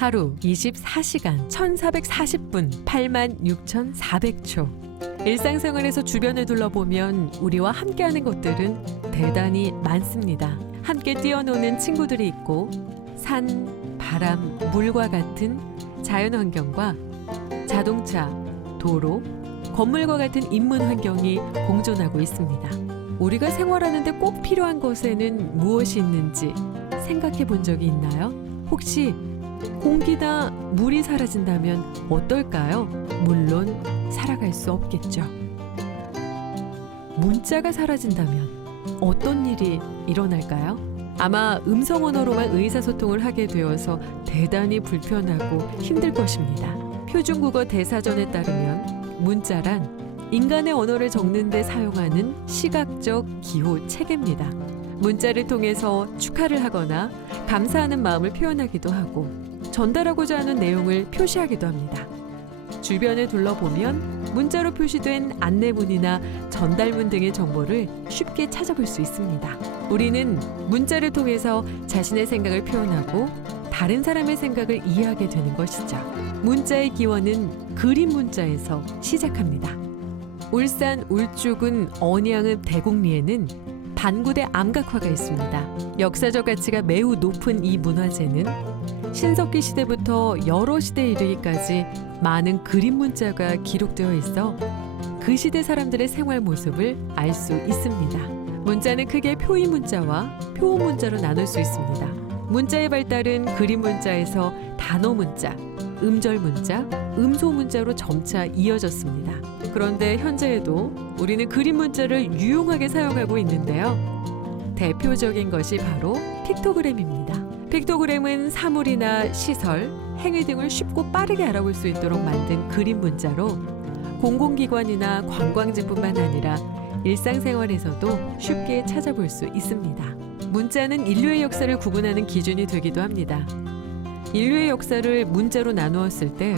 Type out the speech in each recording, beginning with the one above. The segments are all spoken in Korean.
하루 24시간 1440분 86,400초. 일상생활에서 주변을 둘러보면 우리와 함께하는 것들은 대단히 많습니다. 함께 뛰어노는 친구들이 있고 산, 바람, 물과 같은 자연 환경과 자동차, 도로, 건물과 같은 인문 환경이 공존하고 있습니다. 우리가 생활하는데 꼭 필요한 것에는 무엇이 있는지 생각해 본 적이 있나요? 혹시 공기나 물이 사라진다면 어떨까요? 물론 살아갈 수 없겠죠. 문자가 사라진다면 어떤 일이 일어날까요? 아마 음성 언어로만 의사소통을 하게 되어서 대단히 불편하고 힘들 것입니다. 표준국어 대사전에 따르면 문자란 인간의 언어를 적는 데 사용하는 시각적 기호 체계입니다. 문자를 통해서 축하를 하거나 감사하는 마음을 표현하기도 하고 전달하고자 하는 내용을 표시하기도 합니다. 주변을 둘러보면 문자로 표시된 안내문이나 전달문 등의 정보를 쉽게 찾아볼 수 있습니다. 우리는 문자를 통해서 자신의 생각을 표현하고 다른 사람의 생각을 이해하게 되는 것이죠. 문자의 기원은 그림 문자에서 시작합니다. 울산 울주군 언양읍 대곡리에는 반구대 암각화가 있습니다. 역사적 가치가 매우 높은 이 문화재는 신석기 시대부터 여러 시대에 이르기까지 많은 그림 문자가 기록되어 있어 그 시대 사람들의 생활 모습을 알 수 있습니다. 문자는 크게 표의 문자와 표음 문자로 나눌 수 있습니다. 문자의 발달은 그림 문자에서 단어 문자, 음절 문자, 음소 문자로 점차 이어졌습니다. 그런데 현재에도 우리는 그림 문자를 유용하게 사용하고 있는데요. 대표적인 것이 바로 픽토그램입니다. 픽토그램은 사물이나 시설, 행위 등을 쉽고 빠르게 알아볼 수 있도록 만든 그림 문자로 공공기관이나 관광지뿐만 아니라 일상생활에서도 쉽게 찾아볼 수 있습니다. 문자는 인류의 역사를 구분하는 기준이 되기도 합니다. 인류의 역사를 문자로 나누었을 때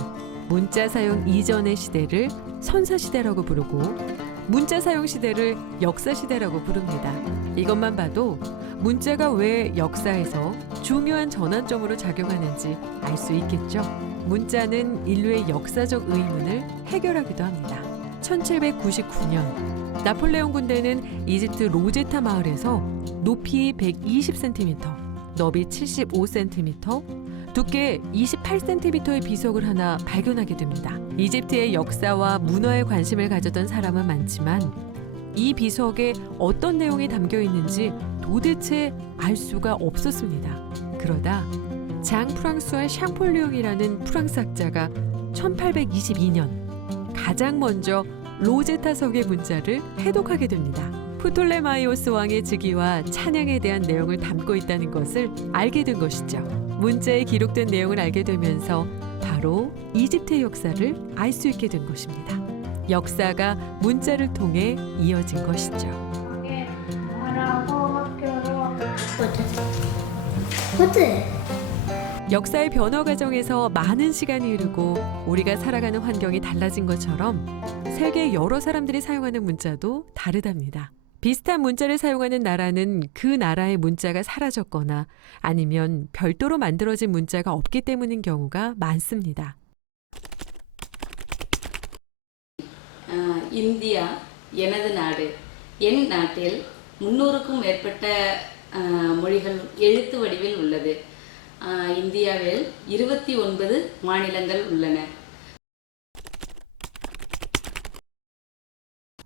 문자 사용 이전의 시대를 선사 시대라고 부르고 문자 사용 시대를 역사 시대라고 부릅니다. 이것만 봐도 문자가 왜 역사에서 중요한 전환점으로 작용하는지 알 수 있겠죠. 문자는 인류의 역사적 의문을 해결하기도 합니다. 1799년 나폴레옹 군대는 이집트 로제타 마을에서 높이 120cm, 너비 75cm, 두께 28cm의 비석을 하나 발견하게 됩니다. 이집트의 역사와 문화에 관심을 가졌던 사람은 많지만 이 비석에 어떤 내용이 담겨 있는지 도대체 알 수가 없었습니다. 그러다 장 프랑스와 샹폴리옹이라는 프랑스 학자가 1822년 가장 먼저 로제타석의 문자를 해독하게 됩니다. 프톨레마이오스 왕의 즉위와 찬양에 대한 내용을 담고 있다는 것을 알게 된 것이죠. 문자에 기록된 내용을 알게 되면서 바로 이집트의 역사를 알 수 있게 된 것입니다. 역사가 문자를 통해 이어진 것이죠. 역사의 변화 과정에서 많은 시간이 흐르고 우리가 살아가는 환경이 달라진 것처럼 세계 여러 사람들이 사용하는 문자도 다르답니다. 비슷한 문자를 사용하는 나라는 그 나라의 문자가 사라졌거나 아니면 별도로 만들어진 문자가 없기 때문인 경우가 많습니다. ஆஹ் இந்தியா எனது நாடு என் நாட்டில் முன்னூறுக்கும் மேற்பட்ட ஆஹ் மொழிகள் எழுத்து வடிவில் உள்ளது ஆஹ் இந்தியாவில் இருபத்தி ஒன்பது மாநிலங்கள் உள்ளன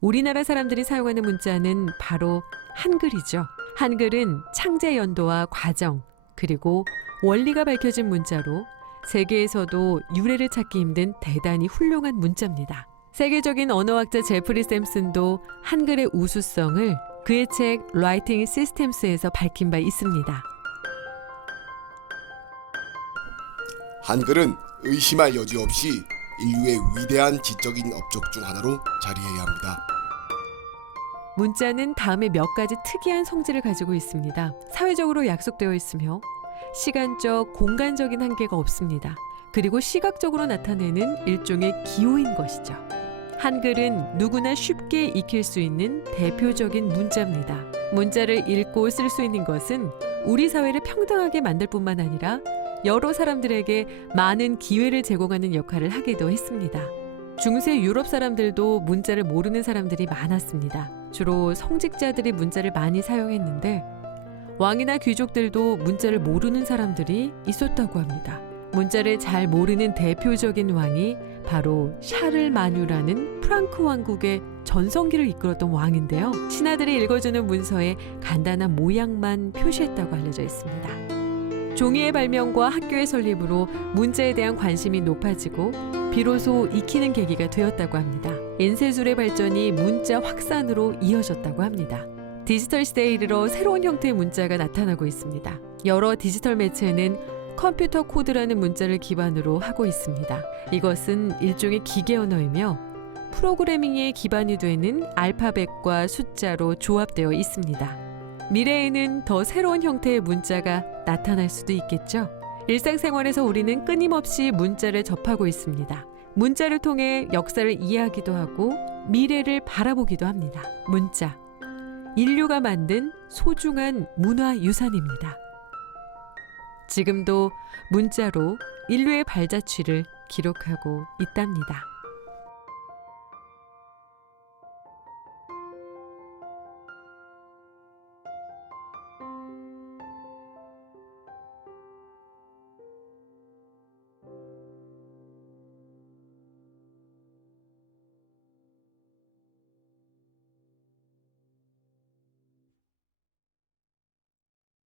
우리나라 사람들이 사용하는 문자는 바로 한글이죠. 한글은 창제 연도와 과정, 그리고 원리가 밝혀진 문자로 세계에서도 유래를 찾기 힘든 대단히 훌륭한 문자입니다. 세계적인 언어학자 제프리 샘슨도 한글의 우수성을 그의 책 라이팅 시스템스에서 밝힌 바 있습니다. 한글은 의심할 여지 없이 인류의 위대한 지적인 업적 중 하나로 자리해야 합니다. 문자는 다음에 몇 가지 특이한 성질을 가지고 있습니다. 사회적으로 약속되어 있으며 시간적, 공간적인 한계가 없습니다. 그리고 시각적으로 나타내는 일종의 기호인 것이죠. 한글은 누구나 쉽게 익힐 수 있는 대표적인 문자입니다. 문자를 읽고 쓸 수 있는 것은 우리 사회를 평등하게 만들 뿐만 아니라 여러 사람들에게 많은 기회를 제공하는 역할을 하기도 했습니다. 중세 유럽 사람들도 문자를 모르는 사람들이 많았습니다. 주로 성직자들이 문자를 많이 사용했는데 왕이나 귀족들도 문자를 모르는 사람들이 있었다고 합니다. 문자를 잘 모르는 대표적인 왕이 바로 샤를마뉴라는 프랑크 왕국의 전성기를 이끌었던 왕인데요. 신하들이 읽어주는 문서에 간단한 모양만 표시했다고 알려져 있습니다. 종이의 발명과 학교의 설립으로 문자에 대한 관심이 높아지고 비로소 익히는 계기가 되었다고 합니다. 인쇄술의 발전이 문자 확산으로 이어졌다고 합니다. 디지털 시대에 이르러 새로운 형태의 문자가 나타나고 있습니다. 여러 디지털 매체는 컴퓨터 코드라는 문자를 기반으로 하고 있습니다. 이것은 일종의 기계 언어이며 프로그래밍의 기반이 되는 알파벳과 숫자로 조합되어 있습니다. 미래에는 더 새로운 형태의 문자가 나타날 수도 있겠죠. 일상생활에서 우리는 끊임없이 문자를 접하고 있습니다. 문자를 통해 역사를 이해하기도 하고 미래를 바라보기도 합니다. 문자. 인류가 만든 소중한 문화 유산입니다. 지금도 문자로 인류의 발자취를 기록하고 있답니다.